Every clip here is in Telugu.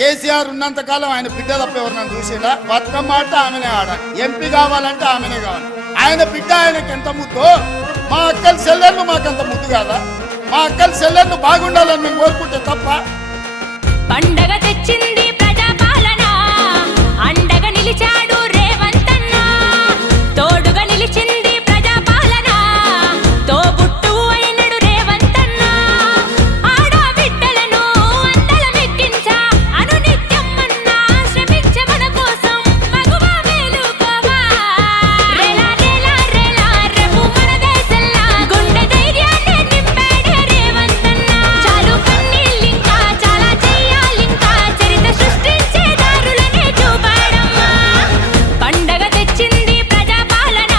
కేసీఆర్ ఉన్నంత కాలం ఆయన బిడ్డ తప్ప ఎవరినైనా చూసిండా? బతుకమ్మ ఆడితే ఆమెనే ఆడాలి, ఎంపీ కావాలంటే ఆమెనే కావాలి. ఆయన బిడ్డ ఆయనకి ఎంత ముద్దో మా అక్కల చెల్లెళ్ళు మాకంత ముద్దు కాదా? మా అక్కల చెల్లెళ్ళు బాగుండాలని మేము కోరుకుంటే తప్ప. పండగ తెచ్చింది ప్రజాపాలన, అండగా నిలిచాడు రేవంతన్న. తోడుగా నిలిచింది ప్రజాపాలన, తోబుట్టు అయినడు రేవంతన్న. ఆడబిడ్డలను అందలమెక్కించా అనునిత్యం మన్నా శ్రమించే మన కోసం మగువా మేలుకోవా. రేలా రేలా రేలా రేపు మన దేశంలా గుండె ధైర్యాన్ని నింపాడే రేవంతన్న. చాలు కన్నీళ్ళింకా చాలా చెయ్యాలింకా చరిత్ర సృష్టించే దారులనే చూపాడమ్మా. పండగ తెచ్చింది ప్రజాపాలన,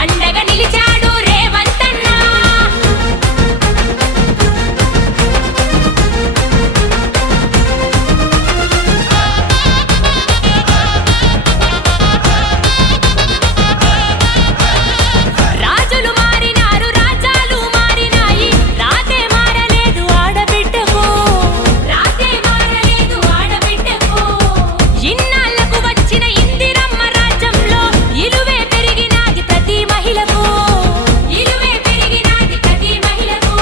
అండగా నిలిచాడు రేవంతన్న. రాజులు మారినారు, రాజ్యాలు మారినాయి, రాతే మారలేదు ఆడబిడ్డకు. రాతే మారలేదు ఆడబిడ్డకు. ఇన్నాళ్లకు వచ్చిన ఇందిరమ్మ రాజ్యంలో ఇలువే పెరిగినాది ప్రతి మహిళకు. ఇలువే పెరిగినాది ప్రతి మహిళకు.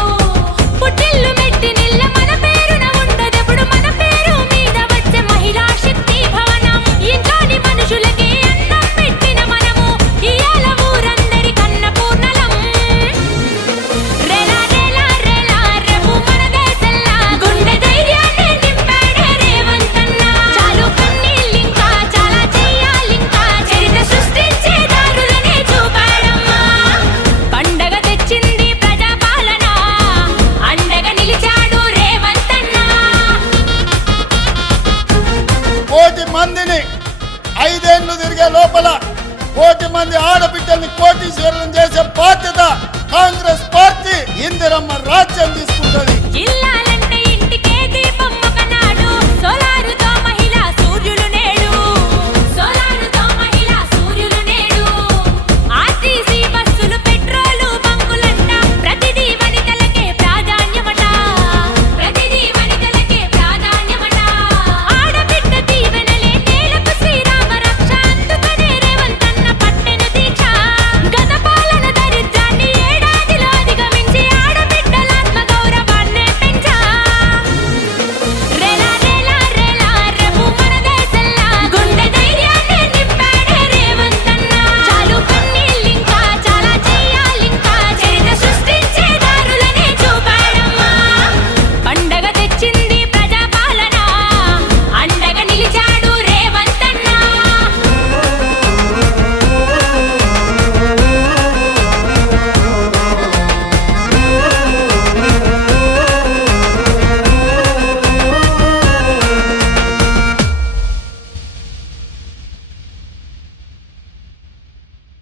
పుట్టిల్లు మెట్టి నిల్ల మన పేరున ఉండదెప్పుడు, మన పేరు మీద వచ్చే మహిళా శక్తి భవనం. ఇంట్లోని మనుషులకి అన్నం పెట్టిన మనము ఇయాల ఊరందరి కన్న పూర్ణలం. రేలా రేలా రేలా రేపు మన దేశంలా గుండె ధైర్యాన్ని నింపాడే రేవంతన్న. చాలు కన్నీళ్ళింకా చాలా చెయ్యాలింకా చరిత్ర సృష్టించే దారులనే చూపాడమ్మా. పండగ తెచ్చింది ప్రజాపాలన, అండగా నిలిచాడు రేవంతన్న. కోటి మందిని 5 ఏళ్ళు తిరిగే లోపల కోటి మంది ఆడబిడ్డల్ని కోటీశ్వరులను చేసే బాధ్యత కాంగ్రెస్ పార్టీ ఇందిరమ్మ రాజ్యం తీసుకుంటుంది. ఇల్లాల